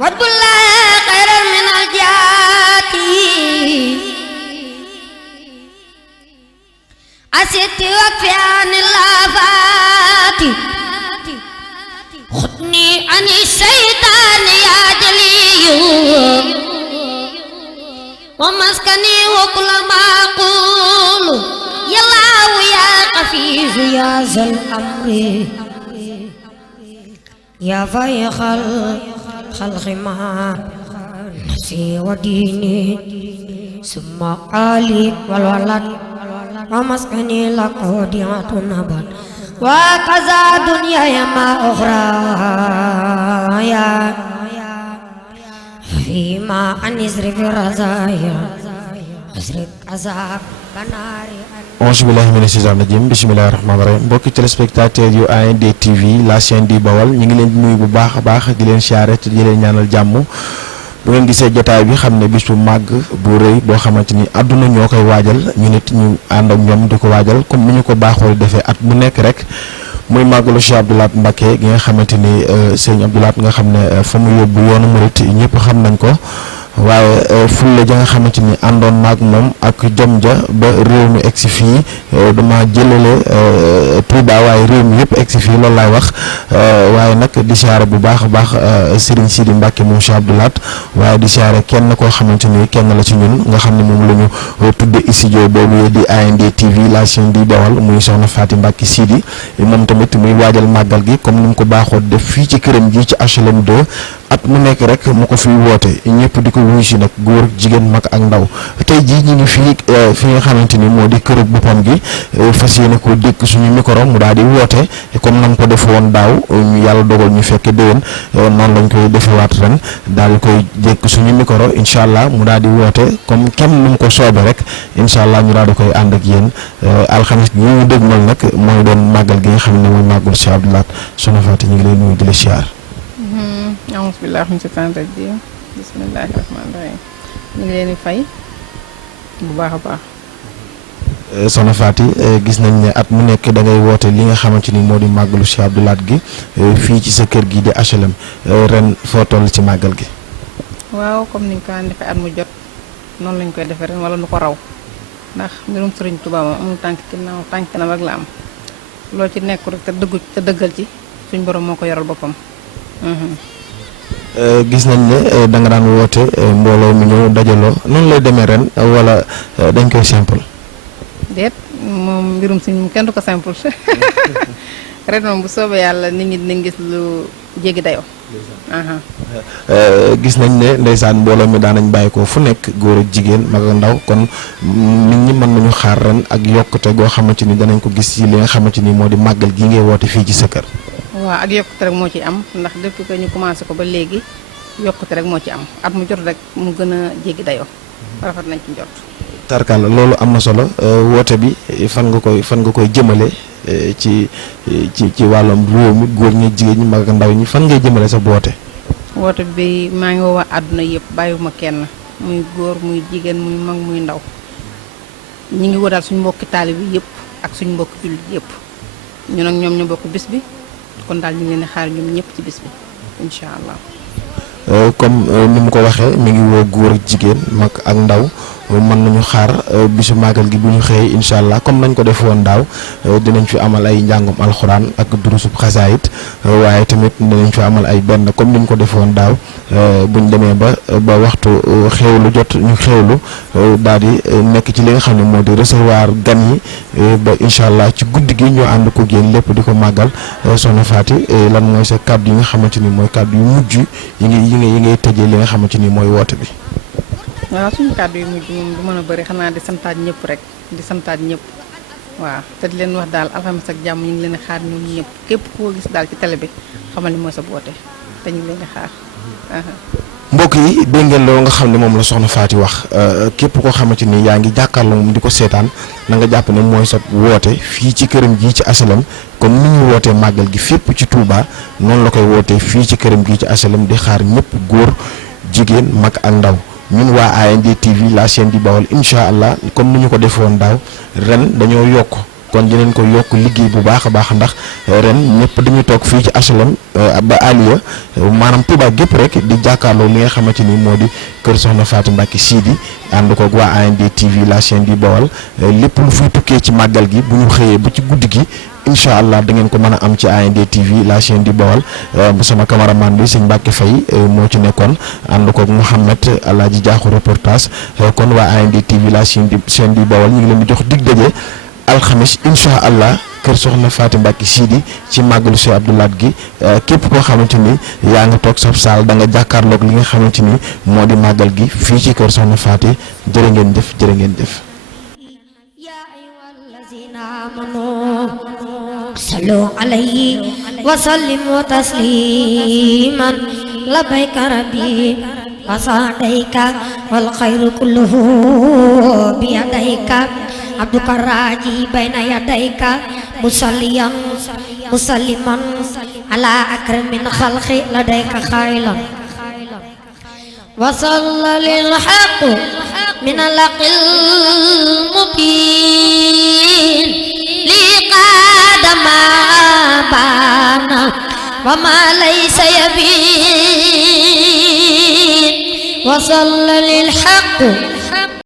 وابدلله خيرا من الجات أسدت وكفي عن اللافات خذني عن الشيطان يا جلي ومسكني وكل ما أقول يا الله يا حفيظ يا ذا الأمر يا فيخ الخلق ما نفسي وديني ثم علي والولد ومسكني لك وديعة نبات وكذا دنيا ما أخرى يا فيما أن يسرف رزايا أسرق عذاب بناري Auzu billahi mina shaytaani rajim bismillahir rahmanir rahim mbokki téléspectateurs yu AND TV la chaîne di Bawal ñu ngi leen di nuyu bu baax a baax di leen siyaare te di leen ñaanal jàmm bu ngeen gisee jotaay bi xam ne bis bu màgg bu rëy boo xamante ni àdduna ñoo koy waajal ñu nit ñu ànd ak ñoom di ko waajal comme ni ñu ko baaxoo defee at mu nekk rek muy màggalu Cheikh Abdou Lahad Mbacké gi nga xamante ni sëñ Abdou Lahad nga xam ne fa mu yóbbu yoonu murit ñëpp xam nañ ko waaye fulla ja nga xamante ni àndoon naag moom ak jom ja ba réew mi egsi fii dama jëlale Touba waaye réew mi yëpp egsi fii loolu laay wax waaye nag di siyaare bu baax a baax Serigne Sidi Mbacké moom Cheikh Abdou Lahad waaye di siyaare kenn koo xamante ni kenn la ci ñun nga xam ne moom la ñu tudde studio boobu di AND TV la chaîne di Bawal muy soxna Faty Mbacké Sidi moom tamit muy waajal màggal gi comme ni mu ko baaxoo def fii ci këram gi ci HLM 2 at mu nekk rek mu ko fiy woote ñëpp di ko wuyu si nag góor jigéen mag ak ndaw tey jii ñu ngi fii fi nga xamante ni moo di kërug boppam gi fas yéene ko dékk suñu micro mu daal di woote comme nam ko def woon daaw ñu yàlla dogal ñu fekke déwén noonu lañ koy defewaat ren daal di koy dékk suñu micro incha allah mu daal di woote comme kenn nu mu ko soobee rek incha allah ñu daal di koy ànd ak yéen alxames gi ñu dégmal nag mooy doon màggal gi nga xam ne mooy màggul Cheikh Abdou Lahad soxna Faty ñu ngi lay nuyu di la siyaar. A'uuzu billaahi mina shaytaani rajiim bismillaahi rahmaani rahiim ñu ngi leen di fay bu baax a baax. soxna Faty gis nañ ne at mu nekk da ngay woote li nga xamante ni moo di màggalu Cheikh Abdou Lahad gi fii ci sa kër gi di HLM ren foo toll ci màggal gi. waaw comme niñ ko daan defee at mu jot noonu lañ koy defee ren wala nu ko raw ndax mbirum Sëriñ Tuubaa moom amul tànk ginnaaw tànk kanam rek la am loo ci nekk rek te dëggal ci suñ borom moo ko yoral boppam. gis nañ ne da nga daan woote mbooloo mi ñëw dajaloo noonu lay demee ren wala dañ koy simple. déet moom mbirum suñ kenn du ko simple ren moom bu soobee yàlla nit ñi dinañ gis lu jéggi dayoo. gis nañ ne ndeysaan mbooloo mi daan nañ bàyyi ko fu nekk góor ak jigéen mag ak ndaw kon nit ñi mën nañu xaar ren ak yokkute goo xamante ni danañ ko gis ci li nga xamante ni moo di màggal gi ngay woote fii ci sa kër. waaw ak yokkute rek moo ci am ndax depuis que ñu commencé ko ba léegi yokkute rek moo ci am at mu jot rek mu gën a jéggi dayoo rafet nañ ci njort. tarkal loolu am na solo woote bi fan nga koy jëmale ci wàllum réew mi góor ñi jigéen ñi mag ak ndaw ñi fan ngay jëmale sa woote. woote bi maa ngi woo àdduna yëpp bàyyiwuma kenn muy góor muy jigéen muy mag muy ndaw ñi ngi woo daal suñu mbokki taalibe bi yëpp ak suñu mbokki jullit yëpp ñun ak ñoom ñu bokk bis bi. kon daal ñu ngi leen di xaar ñoom ñëpp ci bis bi incha allah. comme ni mu ko waxee mi ngi woo góor jigéen mag ak ndaw mën nañu xaar bisu màggal gi bu ñu xëyee incha allah comme nañ ko def woon daaw dinañ fi amal ay njàngum alxuraan ak durusub xasaayit waaye tamit dinañ fi amal ay benn comme ni ñu ko def woon daaw buñ demee ba waxtu xewlu jot ñu xewlu daal di nekk ci li nga xam ne moo di recevoir gan yi ba incha allah ci guddi gi ñu ànd ko génn lépp di ko màggal soxna Faty lan mooy sa kàddu yi nga xamante ni mooy kàddu yu mujj yi ngay tëjee li nga xamante ni mooy woote bi. waaw suñu kàddu yu mujj moom du mën a bëri xanaa di santaat ñëpp rek di santaat ñëpp waaw te di leen wax daal alxames ak jàmm ñu ngi leen di xaar ñoom ñëpp képp koo gis daal ci télé bi xamal ni mooy sa woote te ñu ngi leen di xaar. mbokk yi dégg ngeen loolu nga xam ne moom la soxna Faty wax képp koo xamante ni yaa ngi jàkkaarloo moom di ko seetaan na nga jàpp ne mooy sa woote fii ci këram gii ci HLM comme ni ñu wootee màggal gi fépp ci Touba noonu la koy wootee fii ci këram gii ci HLM di xaar ñëpp góor jigéen mag ak ndaw ñun waa AND TV la chaîne di Bawal incha allah comme ni ñu ko defoon daaw ren dañoo yokk kon dinañ ko yokk liggéey bu baax a baax ndax ren ñëpp dañuy toog fii ci HLM ba Aliya maanaam Touba gépp rek di jàkkaarloo li nga xamante ni moo di kër Soxna Faty Mbacké Sidy ànd koog waa AND TV la chaîne du Baol lépp lu fuy tukkee ci màggal gi bu ñu xëyee ba ci guddi gi incha allah da ngeen ko mën a am ci AND TV la chaîne du Baol sama cameraman bi sëñ Mbacke Faye moo ci nekkoon ànd koog Mouhamed Alaaji Jaaxu reportage kon waa AND TV la chaîne du Baol ñu ngi leen di jox dig daje alxamis incha allah kër Soxna Faty Mbacké Sidy ci màggalu Cheikh Abdou Lahad gi képp koo xamante ni yaa nga toog sab saal da nga jàkkaarloog li nga xamante ni moo di màggal gi fii ci kër Soxna Faty jërë ngeen jëf jërë ngeen jëf. صلوا عليه وسلموا تسليما لبيك ربي وسعديك والخير كله بيديك عبدك الراجي بين يديك مصليا مسلما على أكرم الخلق لديك خيلا وصل للحق من الحق المبين لقاد ما بان وما ليس يبين وصل للحق